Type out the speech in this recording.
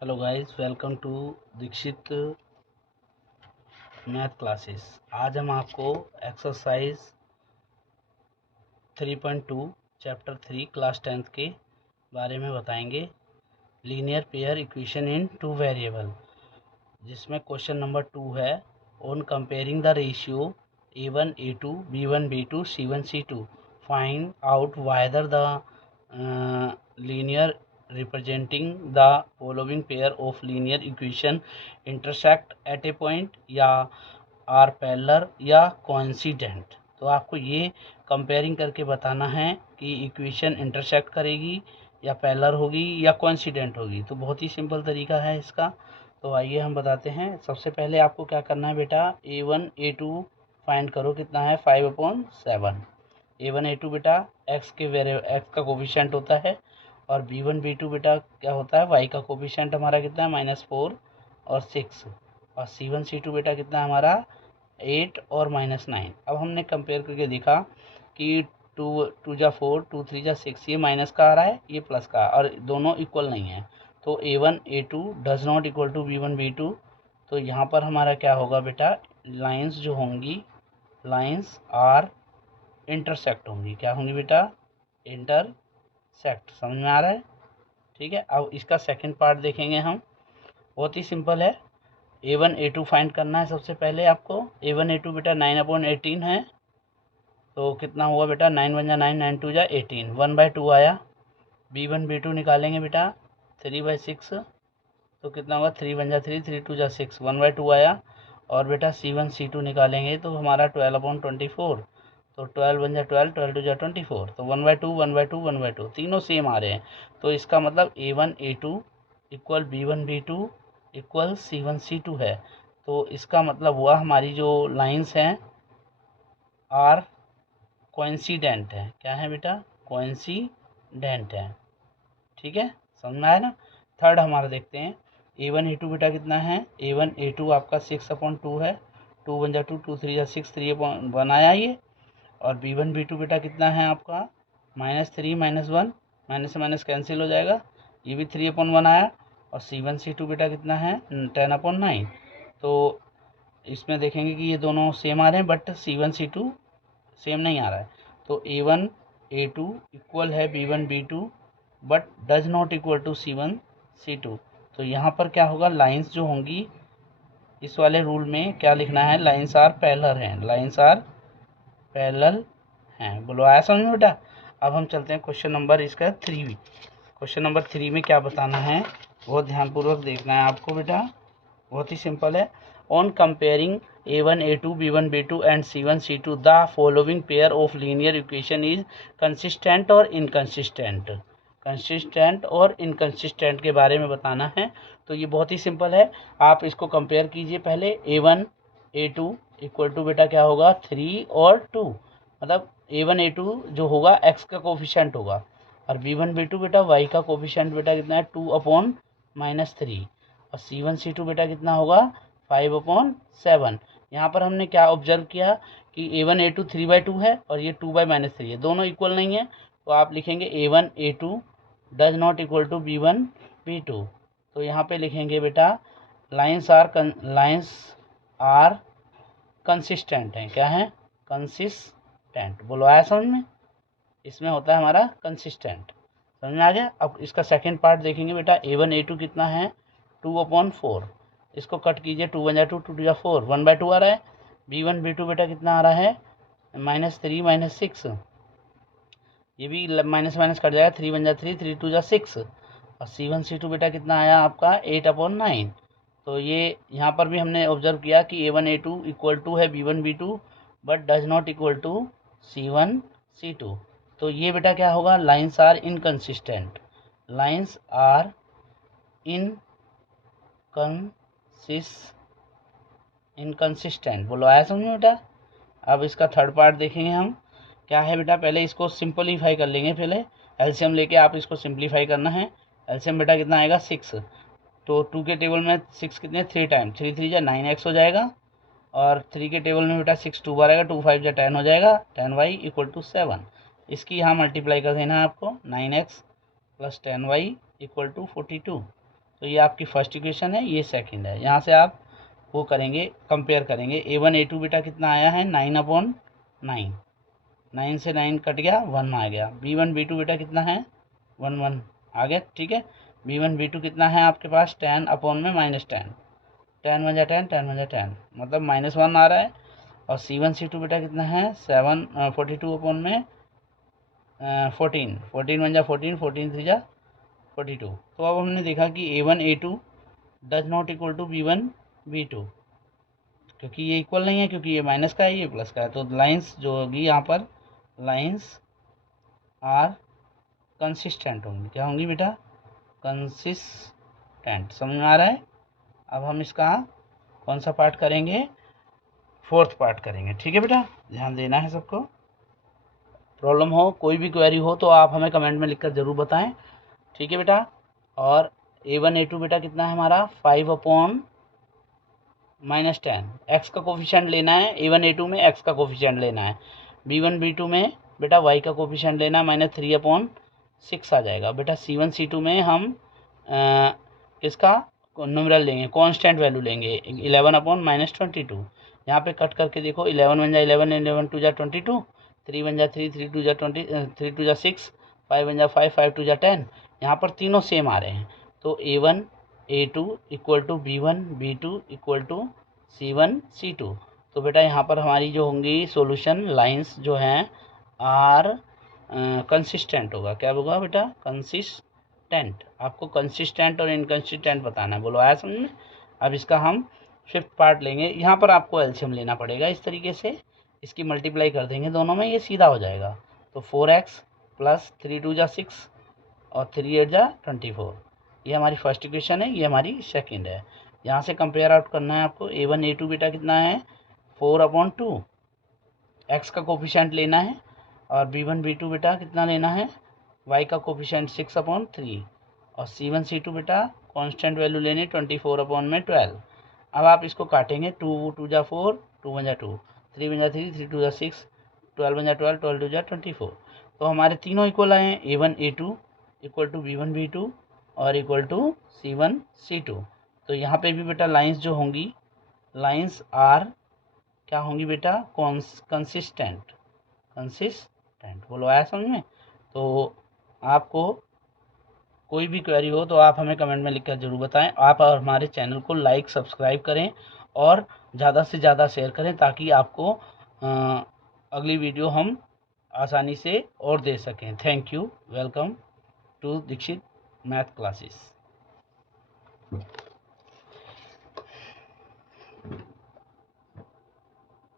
Hello guys, welcome to Dikshit math classes. आज हम आपको एक्सरसाइज 3.2 चैप्टर 3 क्लास 10th के बारे में बताएंगे। Linear pair equation in two variable, जिसमें क्वेश्चन नंबर 2 है on comparing the ratio a1 a2 b1 b2 c1 c2 find out whether the linear representing the following pair of linear equation intersect at a point या are parallel या coincident। तो आपको ये comparing करके बताना है कि इक्वेशन इंटरसेक्ट करेगी या पैरेलल होगी या कोइंसिडेंट होगी। तो बहुत ही सिंपल तरीका है इसका। तो आइए हम बताते हैं। सबसे पहले आपको क्या करना है बेटा, a1 a2 फाइंड करो, कितना है 5/7। a1 a2 बेटा एक्स का कोफिशिएंट होता है, और b1 b2 बेटा क्या होता है, y का कोफिशिएंट हमारा कितना है -4 और 6, और c1 c2 बेटा कितना है हमारा 8 और -9। अब हमने कंपेयर करके देखा कि 2 जा 4 2 3 जा 6, ये माइनस का आ रहा है, ये प्लस का, और दोनों इक्वल नहीं है। तो a1 a2 does not equal to b1 b2। तो यहाँ पर हमारा क्या होगा बेटा, लाइंस जो होंगी, लाइंस आर इंटरसेक्ट होंगी। क्या होंगी बेटा, इंटरसेक्ट। समझ में आ रहा है? ठीक है। अब इसका सेकंड पार्ट देखेंगे हम। बहुत ही सिंपल है। a1 a2 फाइंड करना है सबसे पहले आपको। a1 a2 बेटा 9/18 है, तो कितना हुआ बेटा, 9 1 जा 9, 9 2 जा 18, 1/2 आया। b1 b2 निकालेंगे बेटा 3/6, तो कितना होगा 3 1 जा 3, 3 2 जा 6, 1/2 आया। और बेटा c1 c2 निकालेंगे तो हमारा 12/24, तो 12 1 जा 12, 12 2 जा 24, तो 1/2 1/2 1/2 तीनों सेम आ रहे हैं। तो इसका मतलब a1 a2 equal b1 b2 equal c1 c2 है। तो इसका मतलब हुआ हमारी जो लाइंस हैं आर कोइंसिडेंट है। क्या है बेटा, कोइंसिडेंट है। ठीक है, समझ में आया ना। थर्ड हमारा देखते हैं। a1 a2 बेटा कितना है, a1 a2 आपका 6/2 है, 2 1 जा 2, 2 3 जा 6, 3/1 आया ये। और b1 b2 बेटा कितना है आपका -3 -1, माइनस से माइनस कैंसिल हो जाएगा, ये भी 3/1 आया। और c1 c2 बेटा कितना है 10/9। तो इसमें देखेंगे कि ये दोनों सेम आ रहे हैं, बट c1 c2 सेम नहीं आ रहा है। तो a1 a2 इक्वल है b1 b2 but does not equal to c1 c2। तो यहाँ पर क्या होगा, लाइंस जो होंगी, इस वाले रूल में क्या लिखना है, लाइंस आर पैरेलल हैं, लाइंस आर पैरेलल हैं। बोलो आया समझ में बेटा। अब हम चलते हैं क्वेश्चन नंबर इसका 3। क्वेश्चन नंबर 3 में क्या बताना है, बहुत ध्यानपूर्वक देखना है आपको बेटा। बहुत ही सिंपल है। On comparing a1 a2 b1 b2 and c1 c2 the following pair of linear equation is consistent और इनकंसिस्टेंट। कंसिस्टेंट और इनकंसिस्टेंट के बारे में बताना है। तो ये बहुत ही सिंपल है। आप इसको कंपेयर कीजिए पहले। a1 a2 इक्वल टू बेटा क्या होगा 3 और 2, मतलब a1 a2 जो होगा x का कोफिशिएंट होगा, और b1 b2 बेटा y का कोफिशिएंट बेटा कितना है 2/-3, और c1 c2 बेटा कितना होगा 5/7। यहाँ पर हमने क्या ऑब्जर्व किया कि a1 a2 3/2 है और ये 2/-3 है, दोनों इक्वल नहीं है। तो आप लिखेंगे a1 a2 does not equal to b1 b2। तो यहाँ पे लिखेंगे बेटा लाइंस आर कंसिस्टेंट हैं। क्या है, कंसिस्टेंट। बोलो आया समझ में। इसमें होता है हमारा कंसिस्टेंट। समझ में आ गया। अब इसका सेकंड पार्ट देखेंगे बेटा। a1 a2 कितना है 2/4, इसको कट कीजिए, 2 1 जा 2, 2 2 जा 4, 1/2 आ रहा है। b1 b2 बेटा कितना आ रहा है -3 -6, ये भी माइनस माइनस कट जाएगा, 3 1 जा 3, 3 2 जा 6, और c1 c2 बेटा कितना आया आपका 8/9। तो ये यहाँ पर भी हमने ऑब्जर्व किया कि a1 a2 इक्वल टू है b1 b2 but does not equal to c1 c2। तो ये बेटा क्या होगा, lines are inconsistent, lines are inconsistent. बोलो आया समझ में बेटा। अब इसका थर्ड पार्ट देखेंगे हम। क्या है बेटा, पहले इसको सिंपलीफाई कर लेंगे। पहले एलसीएम लेके आप इसको सिंपलीफाई करना है। एलसीएम बेटा कितना आएगा 6, तो 2 के टेबल में 6 कितने 3 टाइम, 3 3 जा 9x हो जाएगा, और 3 के टेबल में बेटा 6 2 बार आएगा, 2 5 जा 10 हो जाएगा, 10y इक्वल टू 7। इसकी यहाँ मल्टीप्लाई कर देना है आपको, 9x + 10y इक्वल टू 42। तो ये आपकी फर्स्ट इक्वेशन है, ये सेकंड है। यहाँ से आप वो करेंगे, कंपेयर करेंगे। A1 A2 बेटा कितना आया है 9/9, 9 से 9 कट गया 1 आ गया। B1 B2 बेटा कितना है 1 आ गया, ठीक है। B1 B2 कितना है आपके पास 10/में -10, 10 1 10, 10 1 10, मतलब -1 आ रहा है। और C1 C2 बेटा कितना है 42/में 14, 14 1 14, 14 3 42। तो अब हमने देखा कि A1 A2 does not equal to B1 B2, क्योंकि ये इक्वल नहीं है, क्योंकि ये माइनस का है ये प्लस का है। तो लाइंस जो होगी यहाँ पर, लाइंस आर कंसिस्टेंट होंगी। क्या होंगी बेटा कंसिस्टेंट। समझ में आ रहा है। अब हम इसका कौन सा पार्ट करेंगे, फोर्थ पार्ट करेंगे, ठीक है बेटा, ध्यान देना है सबको। प्रॉब्लम हो, कोई भी क्वेरी हो तो आप हमें कमेंट में लिखकर ज़रूर बताएं, ठीक है बेटा। और A1 A2 बेटा कितना है हमारा 5/-10, एक्स का कोफिशिएंट लेना है। A1 A2 में एक्स का कोफिशिएंट लेना है। B1 B2 में बेटा वाई का कोफिशिएंट लेना है, -3/6 आ जाएगा बेटा। C1 C2 में हम किसका न्यूमरल लेंगे, कांस्टेंट वैल्यू लेंगे 11/-22। यहाँ पे कट करके देखो, 11 1 11, 11 2 22, 3 1 3, 3 2 20, 3 2 6, 5 1 5, 5 2 10। यहाँ पर तीनों सेम आ रहे हैं। तो A1 A2 equal to B1 B2 equal to C1 C2। तो बेटा यहाँ पर हमारी जो होंगी सॉल्यूशन लाइंस जो हैं आर कंसिस्टेंट होगा। क्या होगा बेटा कंसिस्टेंट। आपको कंसिस्टेंट और इनकंसिस्टेंट बताना है। बोलो आया समझ में। अब इसका हम फिफ्थ पार्ट लेंगे। यहाँ पर आपको एलसीएम लेना पड़ेगा। इस तरीके से इसकी मल्टीप्लाई कर देंगे दोनों में, ये सीधा हो जाएगा। तो 4x + 3 2 6 और 3 8 24। ये हमारी फर्स्ट इक्वेशन है, ये हमारी सेकंड है। यहाँ से कंपेयर आउट करना है आपको। A1 A2 बेटा कितना है 4/2, एक्स का कोफिशिएंट लेना है। और B1 B2 बेटा कितना लेना है, y का कोफिशिएंट 6/3। और C1 C2 बेटा कांस्टेंट वैल्यू लेनी 24/12। अब आप इसको काटेंगे, 2 2 4, 2 1 2, 3 1 3, 3 2 6, 12 1 12, 12 2 24। तो हमारे तीनों इक्वल आए हैं। A1 A2 equal to B1 B2 और इक्वल टू C1 C2। तो यहाँ पे भी बेटा लाइंस जो होंगी, लाइंस आर क्या होंगी बेटा कंसिस्टेंट। कंसिस्टेंट बोलो आया समझ में। तो आपको कोई भी क्वेरी हो तो आप हमें कमेंट में लिखकर ज़रूर बताएं। आप और हमारे चैनल को लाइक सब्सक्राइब करें और ज़्यादा से ज़्यादा शेयर करें, ताकि आपको अगली वीडियो हम आसानी से और दे सकें। Thank you, welcome to Dikshit math classes.